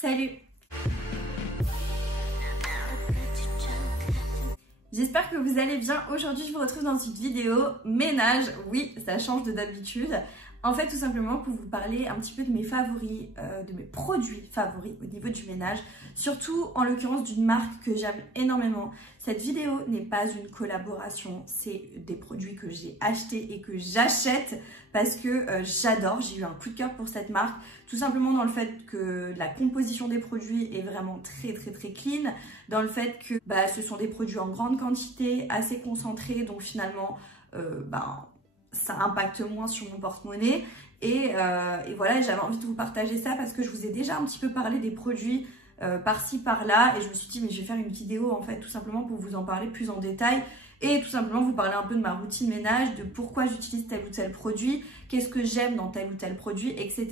Salut! J'espère que vous allez bien. Aujourd'hui, je vous retrouve dans une vidéo ménage. Oui, ça change de d'habitude. En fait, tout simplement pour vous parler un petit peu de mes favoris, de mes produits favoris au niveau du ménage. Surtout, en l'occurrence, d'une marque que j'aime énormément. Cette vidéo n'est pas une collaboration. C'est des produits que j'ai achetés et que j'achète parce que j'adore. J'ai eu un coup de cœur pour cette marque. Tout simplement dans le fait que la composition des produits est vraiment très clean. Dans le fait que ce sont des produits en grande quantité, assez concentrés. Donc finalement, ça impacte moins sur mon porte-monnaie et voilà, j'avais envie de vous partager ça parce que je vous ai déjà un petit peu parlé des produits par-ci par-là et je me suis dit mais je vais faire une vidéo en fait tout simplement pour vous en parler plus en détail et tout simplement vous parler un peu de ma routine ménage, de pourquoi j'utilise tel ou tel produit, qu'est-ce que j'aime dans tel ou tel produit, etc.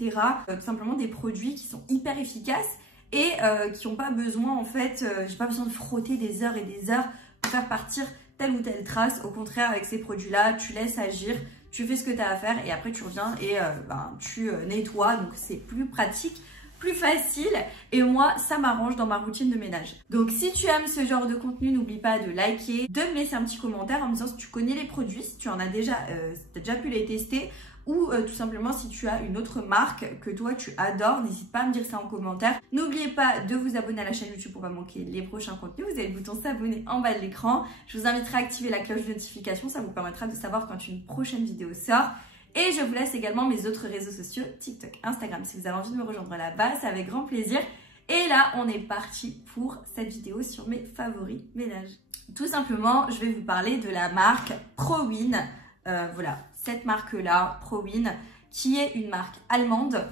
Tout simplement des produits qui sont hyper efficaces et qui n'ont pas besoin en fait, j'ai pas besoin de frotter des heures et des heures pour faire partir telle ou telle trace. Au contraire, avec ces produits-là, tu laisses agir, tu fais ce que tu as à faire et après tu reviens et tu nettoies. Donc c'est plus pratique, plus facile et moi, ça m'arrange dans ma routine de ménage. Donc si tu aimes ce genre de contenu, n'oublie pas de liker, de me laisser un petit commentaire en me disant si tu connais les produits, si tu en as déjà, si as déjà pu les tester ou tout simplement si tu as une autre marque que toi tu adores, n'hésite pas à me dire ça en commentaire. N'oubliez pas de vous abonner à la chaîne YouTube pour pas manquer les prochains contenus. Vous avez le bouton s'abonner en bas de l'écran. Je vous inviterai à activer la cloche de notification, ça vous permettra de savoir quand une prochaine vidéo sort. Et je vous laisse également mes autres réseaux sociaux, TikTok, Instagram. Si vous avez envie de me rejoindre là-bas, c'est avec grand plaisir. Et là, on est parti pour cette vidéo sur mes favoris ménage. Tout simplement, je vais vous parler de la marque ProWin. Voilà, cette marque-là, ProWin, qui est une marque allemande,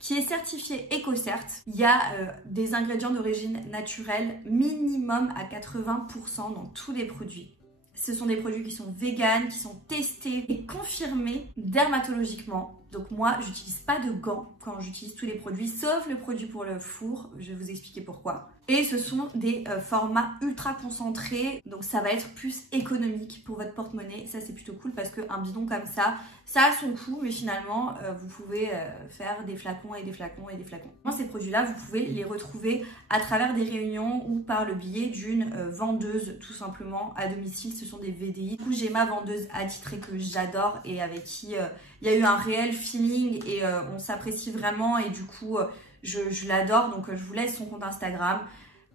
qui est certifiée EcoCert. Il y a des ingrédients d'origine naturelle minimum à 80% dans tous les produits. Ce sont des produits qui sont véganes, qui sont testés et confirmés dermatologiquement. Donc moi, j'utilise pas de gants quand j'utilise tous les produits, sauf le produit pour le four. Je vais vous expliquer pourquoi. Et ce sont des formats ultra concentrés, donc ça va être plus économique pour votre porte-monnaie. Ça, c'est plutôt cool parce qu'un bidon comme ça a son coût, mais finalement, vous pouvez faire des flacons et des flacons et des flacons. Moi, ces produits-là, vous pouvez les retrouver à travers des réunions ou par le biais d'une vendeuse, tout simplement, à domicile. Ce sont des VDI. Du coup, j'ai ma vendeuse attitrée que j'adore et avec qui il y a eu un réel feeling et on s'apprécie vraiment et du coup, je l'adore. Donc, je vous laisse son compte Instagram.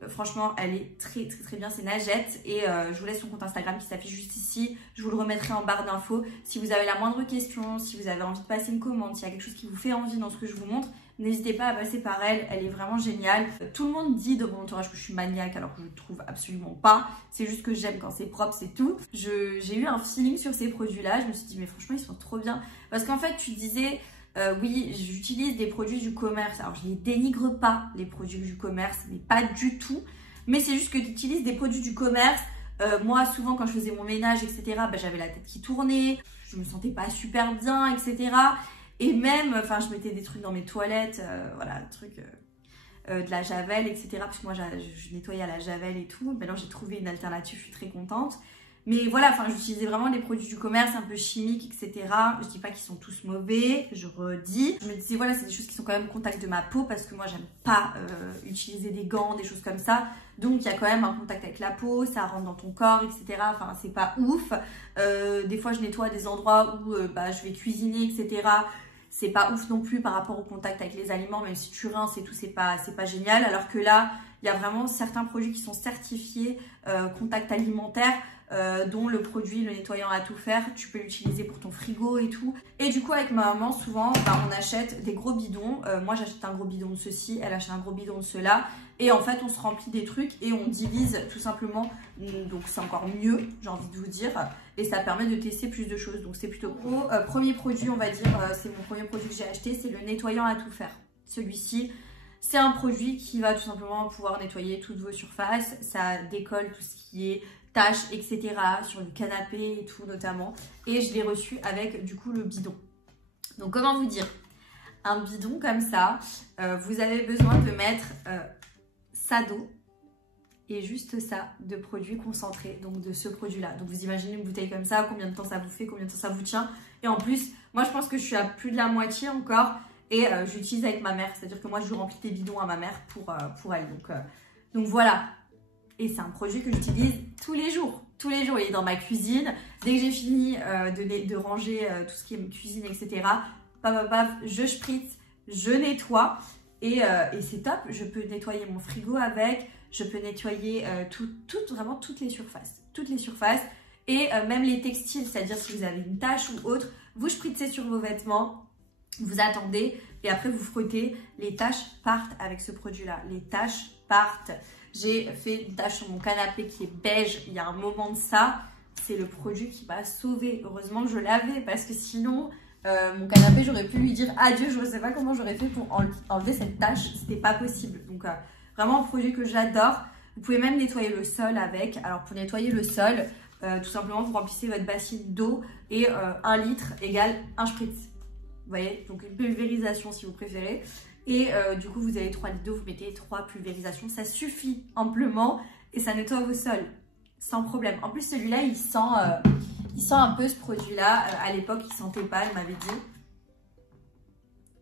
Franchement, elle est très bien, c'est Najette et je vous laisse son compte Instagram qui s'affiche juste ici. Je vous le remettrai en barre d'infos. Si vous avez la moindre question, si vous avez envie de passer une commande, s'il y a quelque chose qui vous fait envie dans ce que je vous montre, n'hésitez pas à passer par elle, elle est vraiment géniale. Tout le monde dit de mon entourage que je suis maniaque alors que je ne trouve absolument pas. C'est juste que j'aime quand c'est propre, c'est tout. J'ai eu un feeling sur ces produits-là, je me suis dit mais franchement ils sont trop bien. Parce qu'en fait tu disais... oui, j'utilise des produits du commerce. Alors, je ne les dénigre pas, les produits du commerce, mais pas du tout. Mais c'est juste que tu utilises des produits du commerce. Moi, souvent, quand je faisais mon ménage, etc., j'avais la tête qui tournait. Je me sentais pas super bien, etc. Et même, je mettais des trucs dans mes toilettes. Voilà, de la javel, etc. Parce que moi, je nettoyais à la javel et tout. Maintenant, j'ai trouvé une alternative, je suis très contente. Mais voilà, j'utilisais vraiment des produits du commerce un peu chimiques, etc. Je dis pas qu'ils sont tous mauvais, je redis. Je me disais, voilà, c'est des choses qui sont quand même au contact de ma peau parce que moi, j'aime pas utiliser des gants, des choses comme ça. Donc, il y a quand même un contact avec la peau, ça rentre dans ton corps, etc. C'est pas ouf. Des fois, je nettoie des endroits où je vais cuisiner, etc. C'est pas ouf non plus par rapport au contact avec les aliments, même si tu rinces et tout, c'est pas génial. Alors que là, il y a vraiment certains produits qui sont certifiés contact alimentaire, dont le produit, le nettoyant à tout faire, tu peux l'utiliser pour ton frigo et tout. Et du coup, avec ma maman, souvent, on achète des gros bidons. Moi, j'achète un gros bidon de ceci, elle achète un gros bidon de cela. Et en fait, on se remplit des trucs et on divise tout simplement. Donc, c'est encore mieux, j'ai envie de vous dire. Et ça permet de tester plus de choses. Donc, c'est plutôt pro. Premier produit, on va dire, c'est mon premier produit que j'ai acheté, c'est le nettoyant à tout faire. Celui-ci, c'est un produit qui va tout simplement pouvoir nettoyer toutes vos surfaces. Ça décolle tout ce qui est tâches, etc. sur le canapé et tout notamment. Et je l'ai reçu avec du coup le bidon. Donc comment vous dire, un bidon comme ça, vous avez besoin de mettre ça d'eau et juste ça de produits concentrés, donc de ce produit-là. Donc vous imaginez une bouteille comme ça, combien de temps ça vous fait, combien de temps ça vous tient. Et en plus, moi je pense que je suis à plus de la moitié encore. Et j'utilise avec ma mère, c'est-à-dire que moi je lui remplis des bidons à ma mère pour elle. Donc voilà. Et c'est un produit que j'utilise tous les jours. Tous les jours, il est dans ma cuisine. Dès que j'ai fini de ranger tout ce qui est cuisine, etc., je spritz, je nettoie. Et c'est top. Je peux nettoyer mon frigo avec. Je peux nettoyer vraiment toutes les surfaces. Toutes les surfaces. Et même les textiles, c'est-à-dire si vous avez une tache ou autre, vous spritzez sur vos vêtements. Vous attendez et après vous frottez. Les taches partent avec ce produit-là. Les taches partent. J'ai fait une tache sur mon canapé qui est beige il y a un moment de ça. C'est le produit qui m'a sauvée. Heureusement que je l'avais parce que sinon, mon canapé, j'aurais pu lui dire adieu. Je ne sais pas comment j'aurais fait pour enlever cette tache. C'était pas possible. Donc, vraiment un produit que j'adore. Vous pouvez même nettoyer le sol avec. Alors, pour nettoyer le sol, tout simplement, vous remplissez votre bassine d'eau et 1 litre égale 1 spritz. Vous voyez, donc une pulvérisation si vous préférez. Et du coup, vous avez 3 litres d'eau, vous mettez 3 pulvérisations. Ça suffit amplement et ça nettoie vos sols sans problème. En plus, celui-là, il sent un peu ce produit-là. À l'époque, il ne sentait pas, il m'avait dit.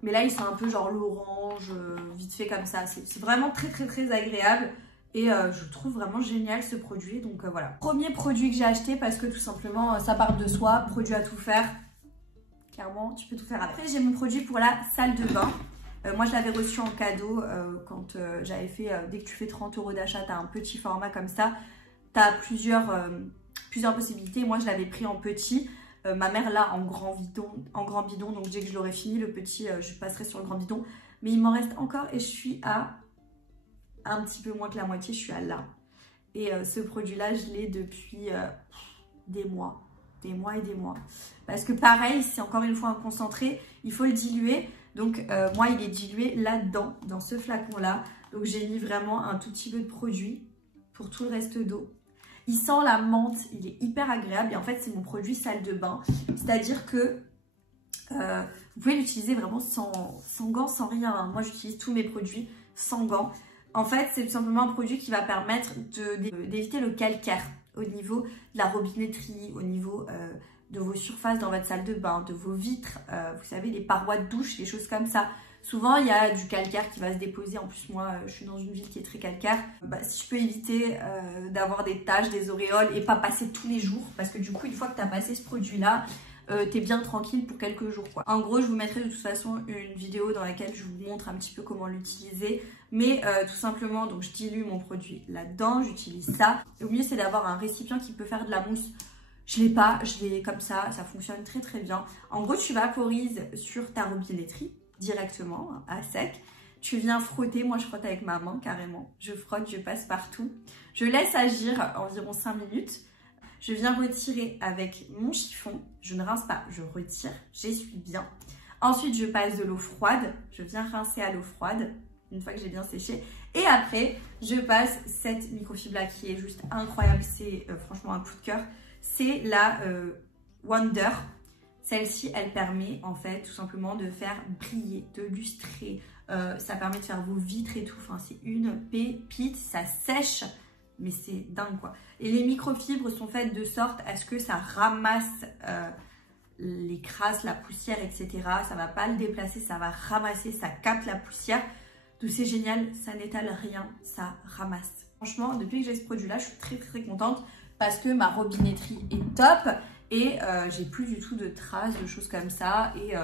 Mais là, il sent un peu genre l'orange, vite fait comme ça. C'est vraiment très, très, très agréable. Et je trouve vraiment génial ce produit. Donc voilà. Premier produit que j'ai acheté parce que tout simplement, ça part de soi. Produit à tout faire. Clairement, tu peux tout faire avec. Après, j'ai mon produit pour la salle de bain. Moi, je l'avais reçu en cadeau quand j'avais fait, dès que tu fais 30 € d'achat, tu as un petit format comme ça. Tu as plusieurs possibilités. Moi, je l'avais pris en petit. Ma mère l'a en grand bidon. Donc, dès que je l'aurai fini, le petit, je passerai sur le grand bidon. Mais il m'en reste encore et je suis à un petit peu moins que la moitié. Je suis à là. Et ce produit-là, je l'ai depuis des mois. Des mois et des mois. Parce que pareil, c'est encore une fois un concentré. Il faut le diluer. Donc, moi, il est dilué là-dedans, dans ce flacon-là. Donc, j'ai mis vraiment un tout petit peu de produit pour tout le reste d'eau. Il sent la menthe, il est hyper agréable. Et en fait, c'est mon produit salle de bain. C'est-à-dire que vous pouvez l'utiliser vraiment sans gants, sans rien. Hein. Moi, j'utilise tous mes produits sans gants. En fait, c'est tout simplement un produit qui va permettre d'éviter le calcaire au niveau de la robinetterie, au niveau de vos surfaces dans votre salle de bain, de vos vitres, vous savez, les parois de douche, des choses comme ça. Souvent, il y a du calcaire qui va se déposer. En plus, moi, je suis dans une ville qui est très calcaire. Si je peux éviter d'avoir des taches, des auréoles et pas passer tous les jours, parce que du coup, une fois que tu as passé ce produit-là, t'es bien tranquille pour quelques jours, quoi. En gros, je vous mettrai de toute façon une vidéo dans laquelle je vous montre un petit peu comment l'utiliser. Mais tout simplement, donc je dilue mon produit là-dedans, j'utilise ça. Le mieux, c'est d'avoir un récipient qui peut faire de la mousse. Je l'ai pas, je l'ai comme ça fonctionne très très bien. En gros, tu vaporises sur ta robinetterie directement, à sec. Tu viens frotter, moi je frotte avec ma main carrément. Je frotte, je passe partout. Je laisse agir environ 5 minutes. Je viens retirer avec mon chiffon. Je ne rince pas, je retire, j'essuie bien. Ensuite, je passe de l'eau froide. Je viens rincer à l'eau froide une fois que j'ai bien séché. Et après, je passe cette microfibre-là qui est juste incroyable. C'est franchement un coup de cœur. C'est la Wonder. Celle-ci, elle permet en fait tout simplement de faire briller, de lustrer. Ça permet de faire vos vitres et tout. Enfin, c'est une pépite. Ça sèche, mais c'est dingue quoi. Et les microfibres sont faites de sorte à ce que ça ramasse les crasses, la poussière, etc. Ça ne va pas le déplacer, ça va ramasser, ça capte la poussière. Donc c'est génial, ça n'étale rien, ça ramasse. Franchement, depuis que j'ai ce produit-là, je suis très très contente parce que ma robinetterie est top et j'ai plus du tout de traces, de choses comme ça. Et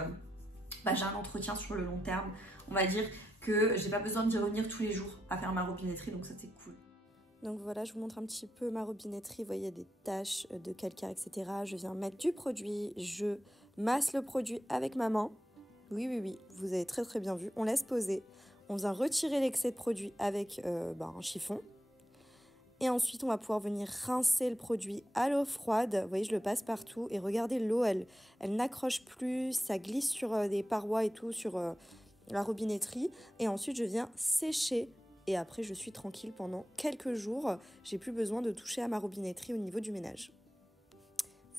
j'ai un entretien sur le long terme. On va dire que j'ai pas besoin d'y revenir tous les jours à faire ma robinetterie, donc ça c'est cool. Donc voilà, je vous montre un petit peu ma robinetterie. Vous voyez, il y a des taches de calcaire, etc. Je viens mettre du produit, je masse le produit avec ma main. Oui, vous avez très très bien vu. On laisse poser. On vient retirer l'excès de produit avec un chiffon. Et ensuite, on va pouvoir venir rincer le produit à l'eau froide. Vous voyez, je le passe partout. Et regardez, l'eau, elle n'accroche plus. Ça glisse sur des parois et tout, sur la robinetterie. Et ensuite, je viens sécher. Et après, je suis tranquille pendant quelques jours. J'ai plus besoin de toucher à ma robinetterie au niveau du ménage.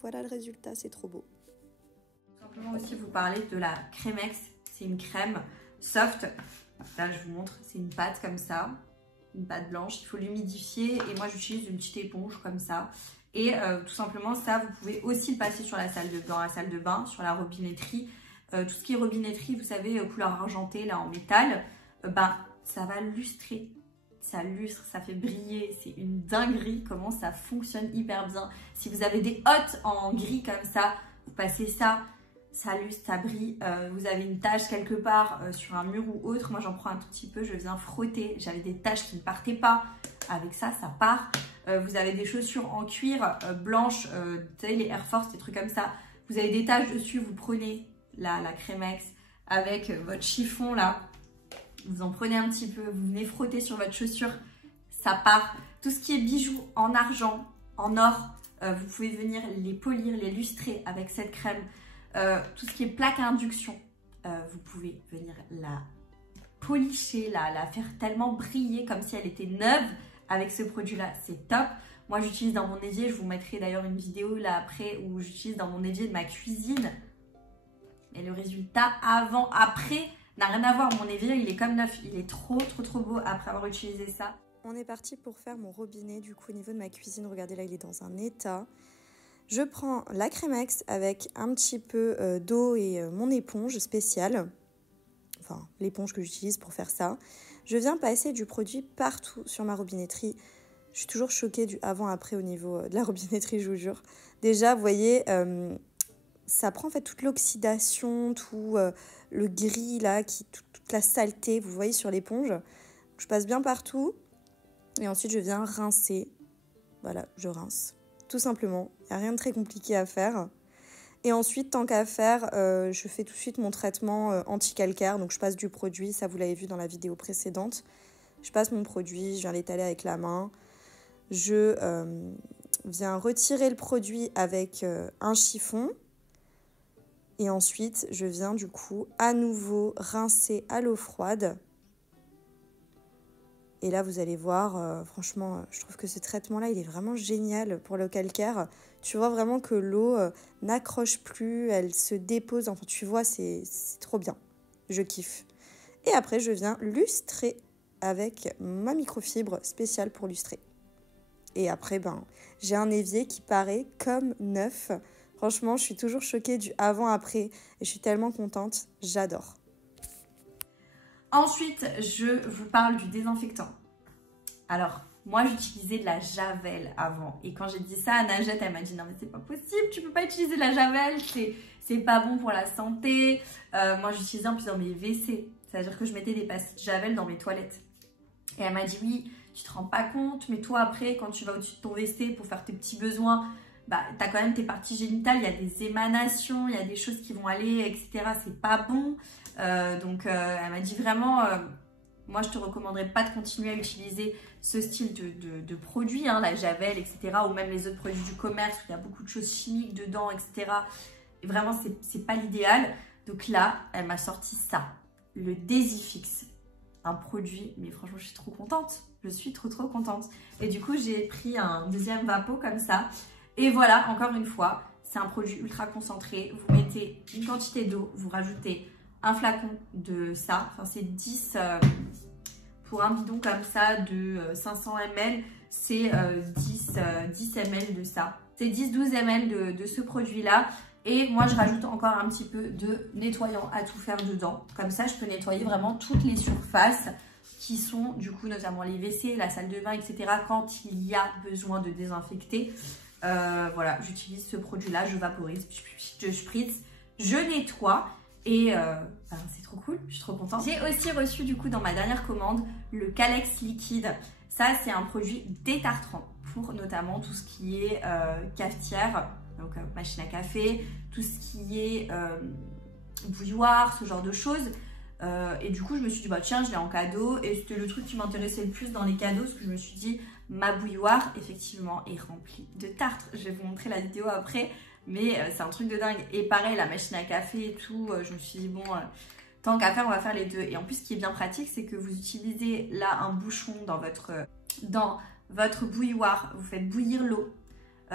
Voilà le résultat, c'est trop beau. Simplement aussi vous parler de la Crémex. C'est une crème soft. Là, je vous montre, c'est une pâte comme ça. Une pâte blanche. Il faut l'humidifier. Et moi, j'utilise une petite éponge comme ça. Et tout simplement, ça, vous pouvez aussi le passer sur la salle de bain, sur la robinetterie. tout ce qui est robinetterie, vous savez, couleur argentée, là en métal, ben ça va lustrer. Ça lustre, ça fait briller, c'est une dinguerie comment ça fonctionne hyper bien. Si vous avez des hottes en gris comme ça, vous passez ça, ça lustre, ça brille. Vous avez une tache quelque part sur un mur ou autre, moi j'en prends un tout petit peu, je viens frotter. J'avais des taches qui ne partaient pas, avec ça, ça part. Vous avez des chaussures en cuir blanches, vous savez les Air Force, des trucs comme ça. Vous avez des taches dessus, vous prenez la Crémex avec votre chiffon là. Vous en prenez un petit peu, vous venez frotter sur votre chaussure, ça part. Tout ce qui est bijoux en argent, en or, vous pouvez venir les polir, les lustrer avec cette crème. Tout ce qui est plaque à induction, vous pouvez venir la policher, la faire tellement briller comme si elle était neuve avec ce produit-là. C'est top. Moi, j'utilise dans mon évier, je vous mettrai d'ailleurs une vidéo là après où j'utilise dans mon évier de ma cuisine. Et le résultat avant, après, n'a rien à voir. Mon évier, il est comme neuf. Il est trop beau après avoir utilisé ça. On est parti pour faire mon robinet. Du coup, au niveau de ma cuisine, regardez là, il est dans un état. Je prends la Crémex avec un petit peu d'eau et mon éponge spéciale. Enfin, l'éponge que j'utilise pour faire ça. Je viens passer du produit partout sur ma robinetterie. Je suis toujours choquée du avant-après au niveau de la robinetterie, je vous jure. Déjà, vous voyez, ça prend en fait toute l'oxydation, tout le gris là, toute la saleté, vous voyez sur l'éponge. Je passe bien partout et ensuite je viens rincer. Voilà, je rince. Tout simplement, il n'y a rien de très compliqué à faire. Et ensuite, tant qu'à faire, je fais tout de suite mon traitement anti-calcaire. Donc je passe du produit, ça vous l'avez vu dans la vidéo précédente. Je passe mon produit, je viens l'étaler avec la main. Je viens retirer le produit avec un chiffon. Et ensuite, je viens du coup à nouveau rincer à l'eau froide. Et là, vous allez voir, franchement, je trouve que ce traitement-là, il est vraiment génial pour le calcaire. Tu vois vraiment que l'eau n'accroche plus, elle se dépose. Enfin, tu vois, c'est trop bien. Je kiffe. Et après, je viens lustrer avec ma microfibre spéciale pour lustrer. Et après, j'ai un évier qui paraît comme neuf. Franchement, je suis toujours choquée du avant-après et je suis tellement contente. J'adore. Ensuite, je vous parle du désinfectant. Alors, moi, j'utilisais de la Javel avant. Et quand j'ai dit ça à Najette, elle m'a dit « Non, mais c'est pas possible, tu peux pas utiliser de la Javel, c'est pas bon pour la santé. » Moi, j'utilisais en plus dans mes WC. C'est-à-dire que je mettais des pastilles de Javel dans mes toilettes. Et elle m'a dit « Oui, tu te rends pas compte, mais toi, après, quand tu vas au-dessus de ton WC pour faire tes petits besoins, t'as quand même tes parties génitales, il y a des émanations, il y a des choses qui vont aller, etc. C'est pas bon. » Donc elle m'a dit vraiment, moi je te recommanderais pas de continuer à utiliser ce style de produit, hein, la Javel, etc. Ou même les autres produits du commerce où il y a beaucoup de choses chimiques dedans, etc. Et vraiment c'est pas l'idéal. Donc là, elle m'a sorti ça, le Desifix. Un produit, mais franchement je suis trop contente. Je suis trop contente. Et du coup j'ai pris un deuxième vapeau comme ça. Et voilà, encore une fois, c'est un produit ultra concentré. Vous mettez une quantité d'eau, vous rajoutez un flacon de ça, enfin c'est 10 pour un bidon comme ça de 500 ml, c'est 10 ml de ça. C'est 10-12 ml de ce produit-là. Et moi, je rajoute encore un petit peu de nettoyant à tout faire dedans. Comme ça, je peux nettoyer vraiment toutes les surfaces qui sont du coup notamment les WC, la salle de bain, etc. quand il y a besoin de désinfecter. Voilà, j'utilise ce produit-là, je vaporise, je spritz, je nettoie. Et c'est trop cool, je suis trop contente. J'ai aussi reçu du coup dans ma dernière commande le Calex liquide. Ça c'est un produit détartrant pour notamment tout ce qui est cafetière, donc machine à café, tout ce qui est bouilloire, ce genre de choses. Et du coup je me suis dit tiens, je l'ai en cadeau et c'était le truc qui m'intéressait le plus dans les cadeaux parce que je me suis dit ma bouilloire effectivement est remplie de tartre. Je vais vous montrer la vidéo après. Mais c'est un truc de dingue. Et pareil, la machine à café et tout, je me suis dit, bon, tant qu'à faire, on va faire les deux. Et en plus, ce qui est bien pratique, c'est que vous utilisez là un bouchon dans votre bouilloire. Vous faites bouillir l'eau.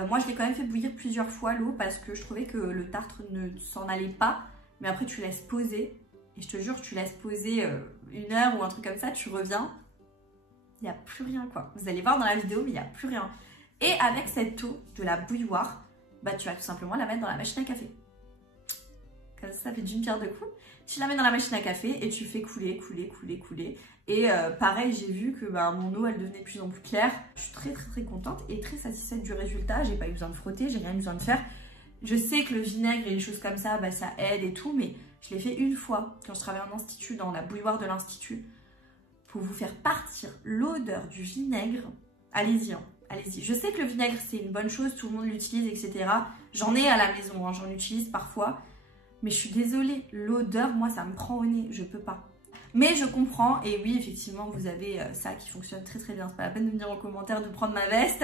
Moi, je l'ai quand même fait bouillir plusieurs fois l'eau parce que je trouvais que le tartre ne s'en allait pas. Mais après, tu laisses poser. Et je te jure, tu laisses poser 1 heure ou un truc comme ça, tu reviens. Il n'y a plus rien, quoi. Vous allez voir dans la vidéo, mais il n'y a plus rien. Et avec cette eau de la bouilloire, tu vas tout simplement la mettre dans la machine à café. comme ça fait d'une pierre deux coups. Tu la mets dans la machine à café et tu fais couler, couler, couler, couler. Et pareil, j'ai vu que mon eau, elle devenait de plus en plus claire. Je suis très, très, très contente et très satisfaite du résultat. J'ai pas eu besoin de frotter, j'ai rien eu besoin de faire. Je sais que le vinaigre et les choses comme ça, ça aide et tout, mais je l'ai fait une fois quand je travaillais en institut, dans la bouilloire de l'institut. Pour vous faire partir l'odeur du vinaigre, allez-y, hein, allez-y. Je sais que le vinaigre, c'est une bonne chose, tout le monde l'utilise, etc. J'en ai à la maison, hein, j'en utilise parfois. Mais je suis désolée, l'odeur, moi, ça me prend au nez, je peux pas. Mais je comprends, et oui, effectivement, vous avez ça qui fonctionne très très bien. C'est pas la peine de me dire en commentaire de prendre ma veste.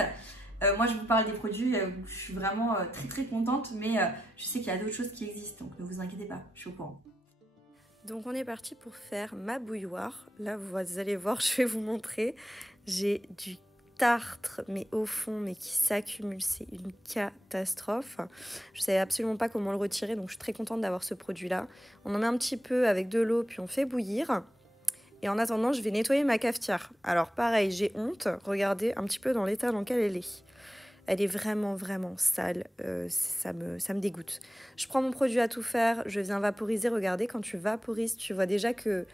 Moi, je vous parle des produits, je suis vraiment très très contente, mais je sais qu'il y a d'autres choses qui existent, donc ne vous inquiétez pas, je suis au courant. Donc on est parti pour faire ma bouilloire. Là, vous allez voir, je vais vous montrer. J'ai du tartre, mais au fond, mais qui s'accumule, c'est une catastrophe. Je ne savais absolument pas comment le retirer, donc je suis très contente d'avoir ce produit-là. On en met un petit peu avec de l'eau, puis on fait bouillir. Et en attendant, je vais nettoyer ma cafetière. Alors pareil, j'ai honte. Regardez un petit peu dans l'état dans lequel elle est. Elle est vraiment, vraiment sale. Ça me dégoûte. Je prends mon produit à tout faire. Je viens vaporiser. Regardez, quand tu vaporises, tu vois déjà que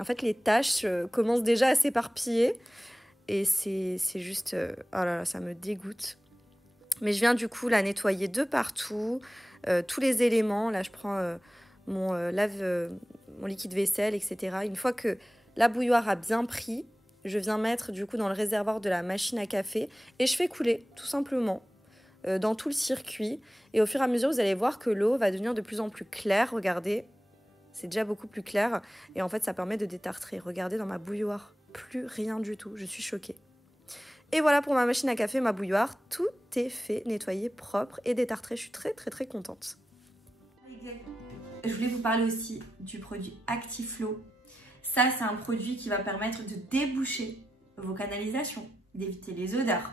en fait, les taches commencent déjà à s'éparpiller. Et c'est juste... oh là là, ça me dégoûte. Mais je viens du coup la nettoyer de partout. Tous les éléments. Là, je prends mon liquide vaisselle, etc. Une fois que la bouilloire a bien pris, je viens mettre du coup dans le réservoir de la machine à café et je fais couler tout simplement dans tout le circuit. Et au fur et à mesure, vous allez voir que l'eau va devenir de plus en plus claire. Regardez, c'est déjà beaucoup plus clair. Et en fait, ça permet de détartrer. Regardez dans ma bouilloire, plus rien du tout. Je suis choquée. Et voilà pour ma machine à café, ma bouilloire. Tout est fait, nettoyé, propre et détartré. Je suis très, très, très contente. Je voulais vous parler aussi du produit Actiflow. Ça, c'est un produit qui va permettre de déboucher vos canalisations, d'éviter les odeurs,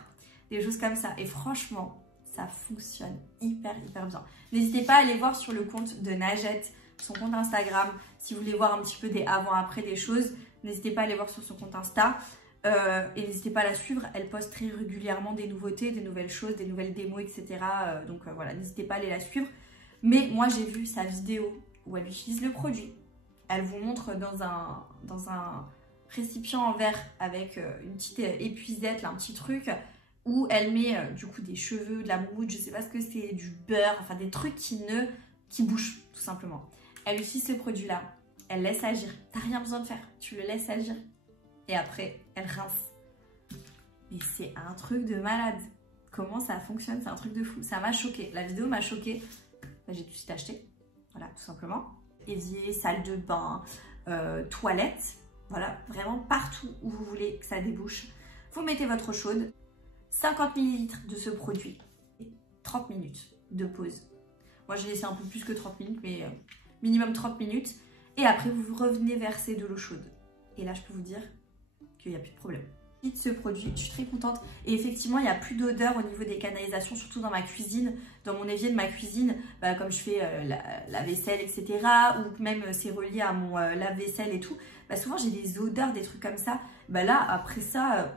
des choses comme ça. Et franchement, ça fonctionne hyper, hyper bien. N'hésitez pas à aller voir sur le compte de Najette, son compte Instagram. Si vous voulez voir un petit peu des avant-après des choses, n'hésitez pas à aller voir sur son compte Insta. Et n'hésitez pas à la suivre. Elle poste très régulièrement des nouveautés, des nouvelles choses, des nouvelles démos, etc. Donc voilà, n'hésitez pas à aller la suivre. Mais moi, j'ai vu sa vidéo où elle utilise le produit. Elle vous montre dans un récipient en verre avec une petite épuisette, là, un petit truc, où elle met du coup des cheveux, de la mousse, je sais pas ce que c'est, du beurre, enfin des trucs qui bouchent tout simplement. Elle utilise ce produit-là, elle laisse agir. T'as rien besoin de faire, tu le laisses agir. Et après, elle rince. Mais c'est un truc de malade. Comment ça fonctionne? C'est un truc de fou. Ça m'a choquée. La vidéo m'a choquée. J'ai tout de suite acheté. Voilà, tout simplement. Évier, salle de bain, toilette. Voilà, vraiment partout où vous voulez que ça débouche. Vous mettez votre eau chaude. 50 ml de ce produit. Et 30 minutes de pause. Moi, j'ai laissé un peu plus que 30 minutes, mais minimum 30 minutes. Et après, vous revenez verser de l'eau chaude. Et là, je peux vous dire qu'il n'y a plus de problème. Ce produit, je suis très contente. Et effectivement, il n'y a plus d'odeur au niveau des canalisations, surtout dans ma cuisine, dans mon évier de ma cuisine, comme je fais la vaisselle, etc. Ou même c'est relié à mon lave-vaisselle et tout. Souvent, j'ai des odeurs, des trucs comme ça. Là, après ça,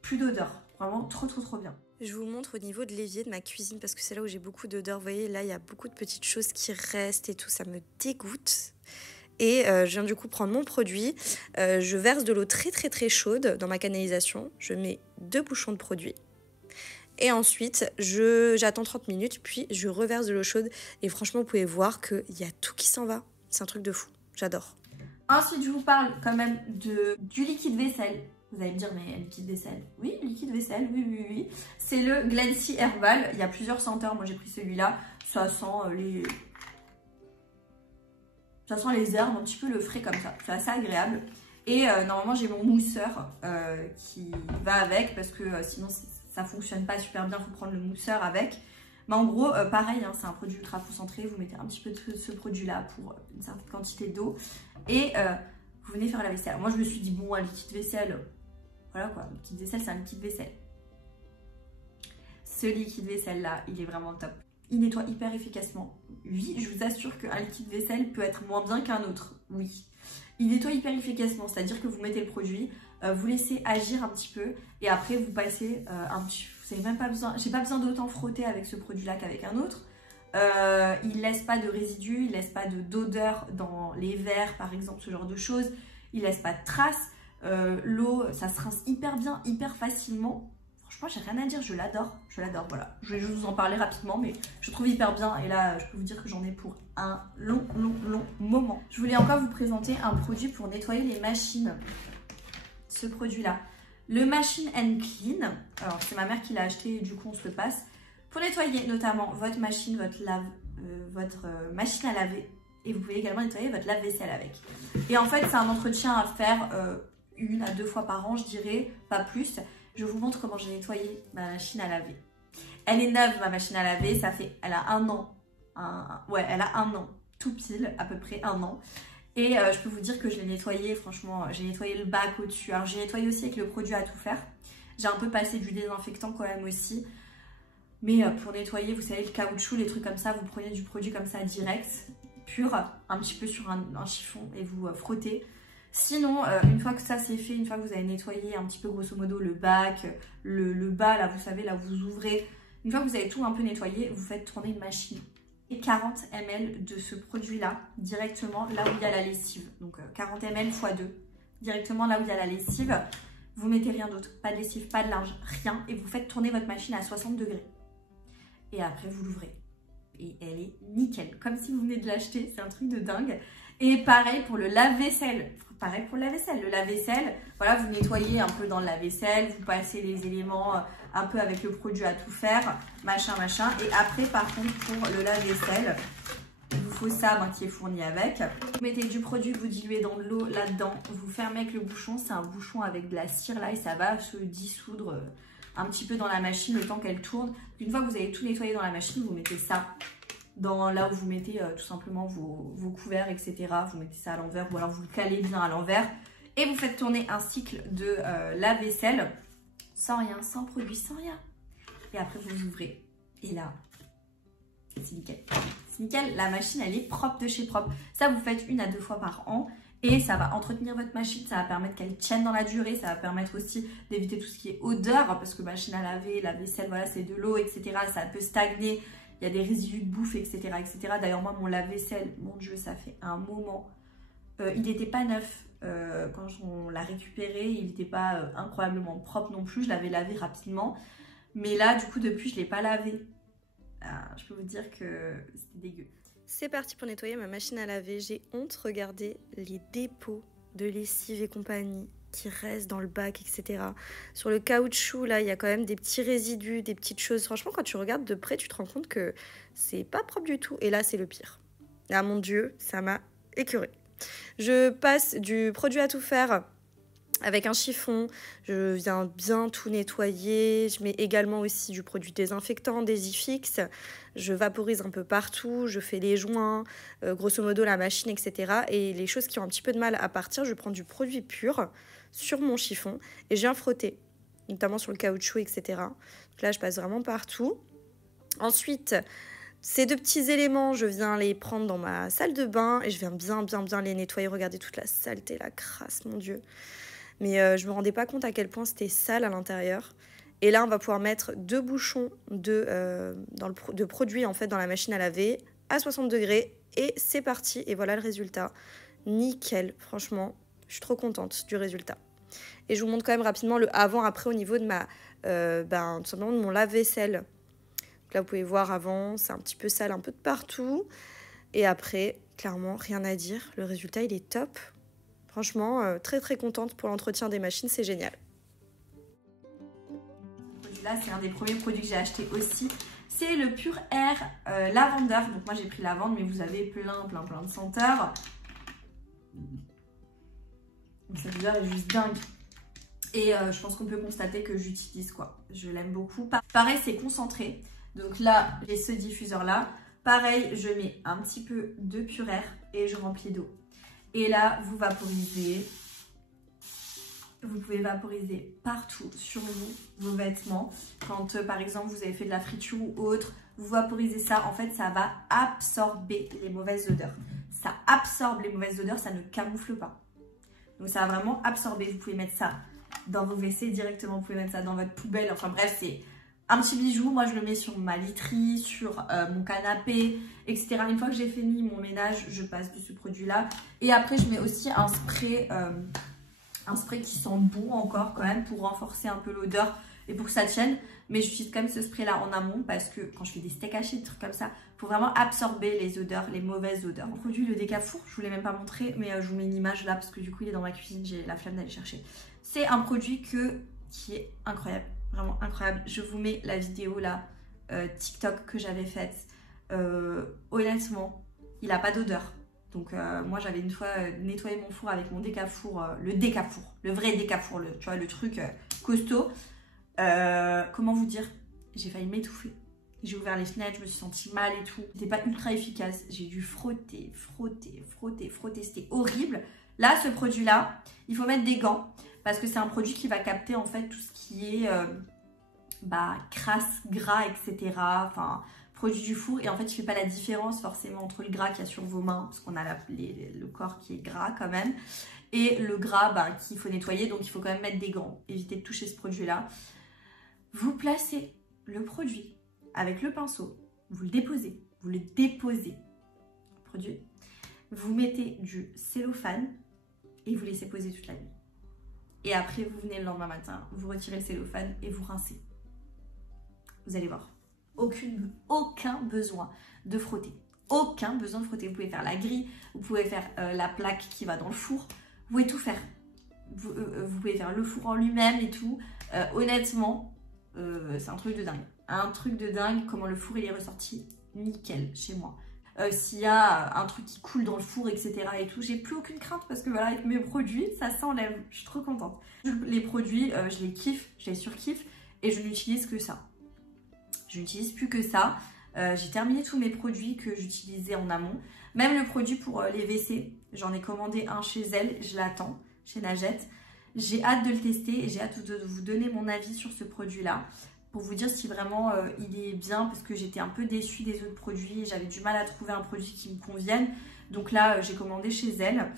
plus d'odeur. Vraiment trop, trop, trop bien. Je vous montre au niveau de l'évier de ma cuisine parce que c'est là où j'ai beaucoup d'odeurs. Vous voyez, là, il y a beaucoup de petites choses qui restent et tout. Ça me dégoûte. Et je viens du coup prendre mon produit, je verse de l'eau très très très chaude dans ma canalisation, je mets 2 bouchons de produit et ensuite j'attends 30 minutes puis je reverse de l'eau chaude et franchement vous pouvez voir qu'il y a tout qui s'en va, c'est un truc de fou, j'adore. Ensuite je vous parle quand même du liquide vaisselle. Vous allez me dire mais liquide vaisselle, oui liquide vaisselle, oui. C'est le Glency Herbal, il y a plusieurs senteurs, moi j'ai pris celui-là, ça sent les herbes, un petit peu le frais comme ça. C'est assez agréable. Et normalement, j'ai mon mousseur qui va avec parce que sinon, ça fonctionne pas super bien. Il faut prendre le mousseur avec. Mais en gros, pareil, hein, c'est un produit ultra concentré. Vous mettez un petit peu de ce produit-là pour une certaine quantité d'eau. Et vous venez faire la vaisselle. Alors, moi, je me suis dit, bon, un liquide vaisselle, voilà quoi. Un liquide vaisselle, c'est un liquide vaisselle. Ce liquide vaisselle-là, il est vraiment top. Il nettoie hyper efficacement. Oui, je vous assure qu'un liquide vaisselle peut être moins bien qu'un autre. Oui. Il nettoie hyper efficacement, c'est-à-dire que vous mettez le produit, vous laissez agir un petit peu et après vous passez un petit... Vous n'avez même pas besoin... J'ai pas besoin d'autant frotter avec ce produit-là qu'avec un autre. Il laisse pas de résidus, il laisse pas d'odeur dans les verres par exemple, ce genre de choses. Il laisse pas de traces. L'eau, ça se rince hyper bien, hyper facilement. Franchement, j'ai rien à dire, je l'adore, voilà. Je vais juste vous en parler rapidement, mais je trouve hyper bien. Et là, je peux vous dire que j'en ai pour un long moment. Je voulais encore vous présenter un produit pour nettoyer les machines. Ce produit-là, le Machine & Clean. Alors, c'est ma mère qui l'a acheté, du coup, on se le passe. Pour nettoyer notamment votre machine, votre machine à laver. Et vous pouvez également nettoyer votre lave-vaisselle avec. Et en fait, c'est un entretien à faire 1 à 2 fois par an, je dirais, pas plus. Je vous montre comment j'ai nettoyé ma machine à laver. Elle est neuve, ma machine à laver. Elle a 1 an. Elle a 1 an, tout pile, à peu près 1 an. Et je peux vous dire que je l'ai nettoyé, franchement, j'ai nettoyé le bac au-dessus. Alors, j'ai nettoyé aussi avec le produit à tout faire. J'ai un peu passé du désinfectant quand même aussi. Mais pour nettoyer, vous savez, le caoutchouc, les trucs comme ça, vous prenez du produit comme ça direct, pur, un petit peu sur un chiffon et vous frottez. Sinon, une fois que ça c'est fait, une fois que vous avez nettoyé un petit peu grosso modo le bac, le bas, là vous savez, là où vous ouvrez, une fois que vous avez tout un peu nettoyé, vous faites tourner une machine. Et 40 ml de ce produit-là, directement là où il y a la lessive. Donc 40 ml x 2, directement là où il y a la lessive. Vous mettez rien d'autre, pas de lessive, pas de linge, rien. Et vous faites tourner votre machine à 60 degrés. Et après, vous l'ouvrez. Et elle est nickel. Comme si vous venez de l'acheter. C'est un truc de dingue. Et pareil pour le lave-vaisselle. Le lave-vaisselle, voilà, vous nettoyez un peu dans le lave-vaisselle. Vous passez les éléments un peu avec le produit à tout faire. Machin. Et après, par contre, pour le lave-vaisselle, il vous faut ça qui est fourni avec. Vous mettez du produit, vous diluez dans de l'eau là-dedans. Vous fermez avec le bouchon. C'est un bouchon avec de la cire là. Et ça va se dissoudre un petit peu dans la machine le temps qu'elle tourne. Une fois que vous avez tout nettoyé dans la machine, vous mettez ça dans là où vous mettez tout simplement vos couverts, etc. Vous mettez ça à l'envers ou alors vous le calez bien à l'envers. Et vous faites tourner un cycle de lave-vaisselle sans rien, sans produit, sans rien. Et après vous ouvrez. Et là, c'est nickel. C'est nickel, la machine elle est propre de chez propre. Ça vous faites 1 à 2 fois par an. Et ça va entretenir votre machine, ça va permettre qu'elle tienne dans la durée, ça va permettre aussi d'éviter tout ce qui est odeur, parce que machine à laver, la vaisselle, voilà, c'est de l'eau, etc. Ça peut stagner, il y a des résidus de bouffe, etc. etc. D'ailleurs, moi, mon lave-vaisselle, mon Dieu, ça fait un moment. Il n'était pas neuf quand on l'a récupéré, il n'était pas incroyablement propre non plus, je l'avais lavé rapidement. Mais là, du coup, depuis, je ne l'ai pas lavé. Je peux vous dire que c'était dégueu. C'est parti pour nettoyer ma machine à laver. J'ai honte, regardez les dépôts de lessive et compagnie qui restent dans le bac, etc. Sur le caoutchouc, là, il y a quand même des petits résidus, des petites choses. Franchement, quand tu regardes de près, tu te rends compte que c'est pas propre du tout. Et là, c'est le pire. Ah mon Dieu, ça m'a écœurée. Je passe du produit à tout faire avec un chiffon, je viens bien tout nettoyer, je mets également aussi du produit désinfectant, des Ifix, je vaporise un peu partout, je fais les joints, grosso modo la machine, etc. Et les choses qui ont un petit peu de mal à partir, je prends du produit pur sur mon chiffon et je viens frotter, notamment sur le caoutchouc, etc. Donc là, je passe vraiment partout. Ensuite, ces 2 petits éléments, je viens les prendre dans ma salle de bain et je viens bien les nettoyer. Regardez toute la saleté, la crasse, mon Dieu. Mais je me rendais pas compte à quel point c'était sale à l'intérieur. Et là, on va pouvoir mettre 2 bouchons de produit en fait dans la machine à laver à 60 degrés. Et c'est parti. Et voilà le résultat. Nickel. Franchement, je suis trop contente du résultat. Et je vous montre quand même rapidement le avant-après au niveau de ma, tout simplement de mon lave-vaisselle. Donc là, vous pouvez voir avant, c'est un petit peu sale un peu de partout. Et après, clairement, rien à dire. Le résultat, il est top. Franchement, très contente pour l'entretien des machines, c'est génial. Là, c'est un des premiers produits que j'ai acheté aussi. C'est le Pure Air Lavender. Donc moi, j'ai pris lavande, mais vous avez plein de senteurs. Cette odeur est juste dingue. Et je pense qu'on peut constater que j'utilise quoi. Je l'aime beaucoup. Pareil, c'est concentré. Donc là, j'ai ce diffuseur là. Pareil, je mets un petit peu de Pure Air et je remplis d'eau. Et là, vous vaporisez. Vous pouvez vaporiser partout sur vous, vos vêtements. Quand par exemple vous avez fait de la friture ou autre, vous vaporisez ça. En fait, ça va absorber les mauvaises odeurs. Ça absorbe les mauvaises odeurs, ça ne camoufle pas. Donc ça va vraiment absorber. Vous pouvez mettre ça dans vos WC directement. Vous pouvez mettre ça dans votre poubelle. Enfin bref, c'est un petit bijou, moi je le mets sur ma literie, sur mon canapé, etc. Une fois que j'ai fini mon ménage, je passe de ce produit-là. Et après, je mets aussi un spray qui sent bon encore quand même pour renforcer un peu l'odeur et pour que ça tienne. Mais j'utilise quand même ce spray-là en amont parce que quand je fais des steaks hachés, des trucs comme ça, pour vraiment absorber les odeurs, les mauvaises odeurs. Mon produit, le Décafour, je vous l'ai même pas montré, mais je vous mets une image là parce que du coup, il est dans ma cuisine, j'ai la flemme d'aller chercher. C'est un produit qui est incroyable. Vraiment incroyable. Je vous mets la vidéo là, TikTok que j'avais faite. Honnêtement, il n'a pas d'odeur. Donc moi j'avais une fois nettoyé mon four avec mon Décafour, le Décafour, le vrai Décafour, tu vois, le truc costaud. Comment vous dire, j'ai failli m'étouffer. J'ai ouvert les fenêtres, je me suis sentie mal et tout. C'était pas ultra efficace. J'ai dû frotter. C'était horrible. Là, ce produit-là, il faut mettre des gants. Parce que c'est un produit qui va capter en fait tout ce qui est crasse, gras, etc. Enfin, produit du four. Et en fait, il ne fait pas la différence forcément entre le gras qu'il y a sur vos mains, parce qu'on a le corps qui est gras quand même, et le gras qu'il faut nettoyer. Donc, il faut quand même mettre des gants. Évitez de toucher ce produit-là. Vous placez le produit avec le pinceau. Vous le déposez. Produit. Vous mettez du cellophane et vous laissez poser toute la nuit. Et après, vous venez le lendemain matin, vous retirez le cellophane et vous rincez. Vous allez voir. Aucun besoin de frotter. Aucun besoin de frotter. Vous pouvez faire la grille, vous pouvez faire la plaque qui va dans le four. Vous pouvez tout faire. Vous pouvez faire le four en lui-même et tout. Honnêtement, c'est un truc de dingue. Un truc de dingue, comment le four il est ressorti nickel chez moi. S'il y a un truc qui coule dans le four, etc. et tout, j'ai plus aucune crainte parce que voilà, avec mes produits, ça s'enlève. Je suis trop contente. Les produits, je les kiffe, je les surkiffe et je n'utilise que ça. Je n'utilise plus que ça. J'ai terminé tous mes produits que j'utilisais en amont. Même le produit pour les WC, j'en ai commandé un chez elle, je l'attends, chez Najette. J'ai hâte de le tester et j'ai hâte de vous donner mon avis sur ce produit-là. Pour vous dire si vraiment il est bien, parce que j'étais un peu déçue des autres produits, j'avais du mal à trouver un produit qui me convienne. Donc là, j'ai commandé chez elle.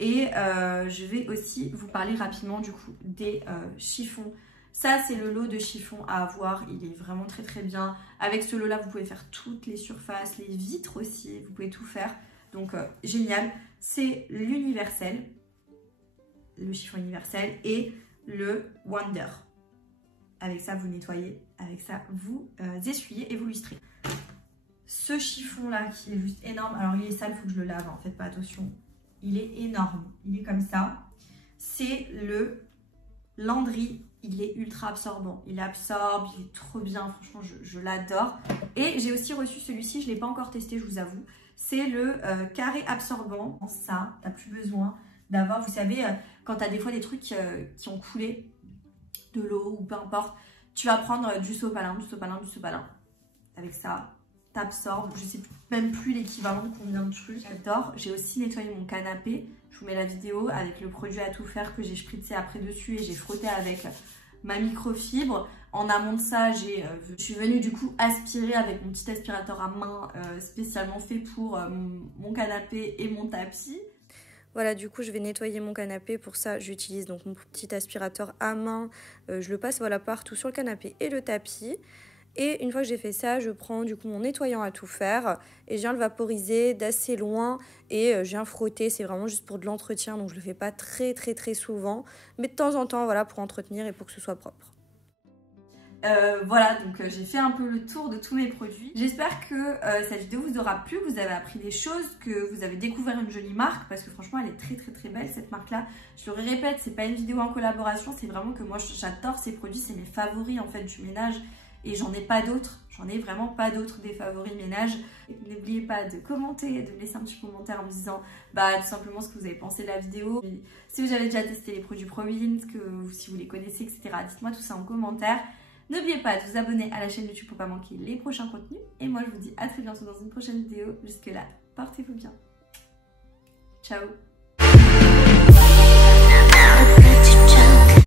Et je vais aussi vous parler rapidement du coup des chiffons. Ça, c'est le lot de chiffons à avoir, il est vraiment très très bien. Avec ce lot-là, vous pouvez faire toutes les surfaces, les vitres aussi, vous pouvez tout faire. Donc génial, c'est l'universel, le chiffon universel et le Wonder. Avec ça, vous nettoyez. Avec ça, vous essuyez et vous lustrez. Ce chiffon-là, qui est juste énorme. Alors, il est sale, il faut que je le lave. Faites pas attention. Il est énorme. Il est comme ça. C'est le Landry. Il est ultra absorbant. Il absorbe. Il est trop bien. Franchement, je l'adore. Et j'ai aussi reçu celui-ci. Je ne l'ai pas encore testé, je vous avoue. C'est le carré absorbant. Ça, tu n'as plus besoin d'avoir. Vous savez, quand tu as des fois des trucs qui ont coulé, de l'eau ou peu importe, tu vas prendre du sopalin. Avec ça, t'absorbes. Je sais même plus l'équivalent de combien de trucs. J'adore. J'ai aussi nettoyé mon canapé. Je vous mets la vidéo avec le produit à tout faire que j'ai spritzé après dessus et j'ai frotté avec ma microfibre. En amont de ça, je suis venue du coup aspirer avec mon petit aspirateur à main spécialement fait pour mon canapé et mon tapis. Voilà, du coup, je vais nettoyer mon canapé. Pour ça, j'utilise donc mon petit aspirateur à main. Je le passe voilà, partout sur le canapé et le tapis. Et une fois que j'ai fait ça, je prends du coup mon nettoyant à tout faire et je viens le vaporiser d'assez loin et je viens frotter. C'est vraiment juste pour de l'entretien, donc je le fais pas très souvent. Mais de temps en temps, voilà, pour entretenir et pour que ce soit propre. Voilà, donc j'ai fait un peu le tour de tous mes produits. J'espère que cette vidéo vous aura plu, vous avez appris des choses, que vous avez découvert une jolie marque, parce que franchement elle est très belle cette marque-là. Je le répète, c'est pas une vidéo en collaboration, c'est vraiment que moi j'adore ces produits, c'est mes favoris en fait du ménage et j'en ai pas d'autres. J'en ai vraiment pas d'autres des favoris ménage. N'oubliez pas de commenter, de me laisser un petit commentaire en me disant tout simplement ce que vous avez pensé de la vidéo. Et si vous avez déjà testé les produits Provins, si vous les connaissez, etc. Dites-moi tout ça en commentaire. N'oubliez pas de vous abonner à la chaîne YouTube pour ne pas manquer les prochains contenus. Et moi, je vous dis à très bientôt dans une prochaine vidéo. Jusque là, portez-vous bien. Ciao!